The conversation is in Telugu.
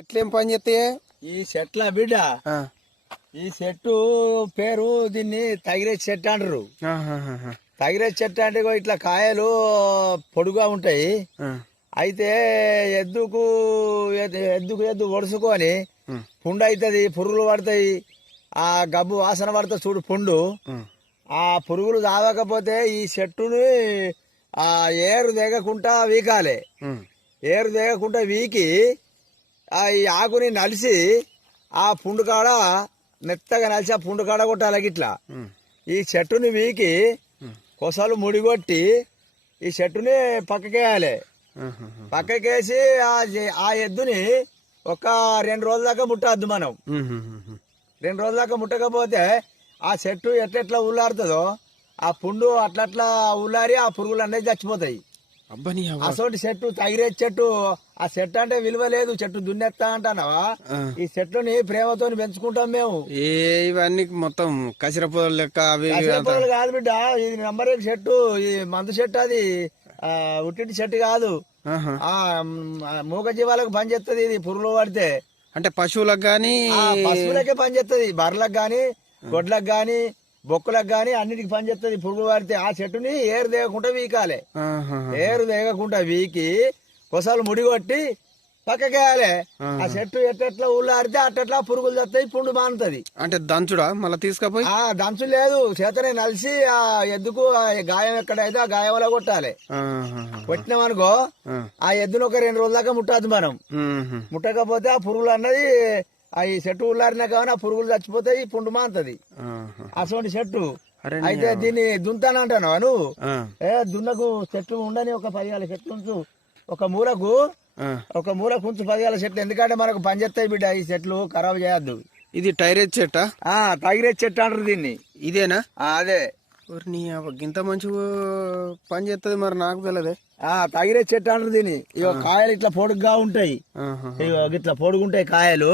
ఎట్లేం పని చేస్తాయే ఈ చెట్ల బిడ్డ ఈ చెట్టు పేరు దీన్ని తగిరేజ్ చెట్టు అంటారు. తగిరేజ్ చెట్టు అంటే ఇట్లా కాయలు పొడుగా ఉంటాయి. అయితే ఎద్దుకు ఒడుచుకొని పుండు అవుతుంది, పురుగులు పడతాయి, ఆ గబ్బు వాసన పడుతుంది చూడు పుండు. ఆ పురుగులు తాగకపోతే ఈ చెట్టుని ఆ ఏరు దిగకుండా వీకాలి. ఏరు దిగకుండా వీకి ఈ ఆకుని నలిసి ఆ పుండు కాడ మెత్తగా నలిసి ఆ పుండు కాడ కొట్టాలి. ఇట్లా ఈ చెట్టుని వీకి కొసలు ముడిగొట్టి ఈ చెట్టుని పక్కకేయాలి. పక్కకేసి ఆ ఎద్దుని ఒక 2 రోజుల దాకా ముట్టద్దు మనం. 2 రోజుల దాకా ముట్టకపోతే ఆ చెట్టు ఎట్లా ఉల్లారుతుందో ఆ పుండు అట్లట్లా ఉల్లారి ఆ పురుగులు అనేది చచ్చిపోతాయి. అసలు చెట్టు తగిరే చెట్టు, ఆ చెట్టు అంటే విలువ లేదు, చెట్టు దున్నెత్తా అంటావా? ఈ చెట్లుని ప్రేమతో పెంచుకుంటాం మేము. ఇవన్నీ మొత్తం కసిర పొదలు లెక్క పొదలు కాదు బిడ్డ, ఇది నంబర్ 1 చెట్టు. ఈ మందు చెట్టు, అది ఉట్టి చెట్టు కాదు. మూగ జీవాలకు పనిచేస్తుంది ఇది పురుగులు పడితే. అంటే పశువులకు గాని పశువులకే పనిచేస్తుంది, బర్రెలకు గాని గొడ్లకు గాని బొక్కులకు గాని అన్నిటికి పనిచేస్తుంది పురుగులు పడితే. ఆ చెట్టుని ఏరు దేగకుండా వీకాలి. ఏరు దేగకుండా వీకి కొసలు ముడిగొట్టి పక్కకేయాలి. ఆ చెట్టు ఎట్లా ఉల్లారితే అట్లా పురుగులు తెస్తాయి, పుండు మానుతుంది. అంటే దంచుడా మళ్ళీ తీసుకపోయి? దంచు లేదు, చేతనే నలిసి ఆ ఎద్దుకు గాయం ఎక్కడైతే ఆ గాయంలో కొట్టాలి. కొట్టినామనుకో ఆ ఎద్దును ఒక 2 రోజుల దాకా ముట్టద్దు మనం. ముట్టకపోతే ఆ పురుగులు అన్నది ఈ చెట్టు ఉల్లారినా కానీ ఆ పురుగులు చచ్చిపోతాయి, పుండు మానుతుంది. అటువంటి చెట్టు అయితే దీన్ని దుంతానంటావు నువ్వు. దున్నకు చెట్లు ఉండని ఒక 10 చెట్లు ఉంచు, ఒక మూలకు ఉంచు 10 చెట్లు. ఎందుకంటే మనకు పనిచేస్తాయి బిడ్డ, ఈ చెట్లు ఖరాబ్ చేయొద్దు. ఇది టైరేజ్ చెట్ట? తగిరేజ్ చెట్టు అంటారు దీన్ని. ఇదేనా? అదే. ఇంత మంచి పని చేస్తుంది మరి నాకు తెలియదే. తగిరేజ్ చెట్టు అంటారు దీన్ని. ఇక కాయలు ఇట్లా పొడుగ్గా ఉంటాయి, ఇట్లా పొడుగుంటాయి కాయలు.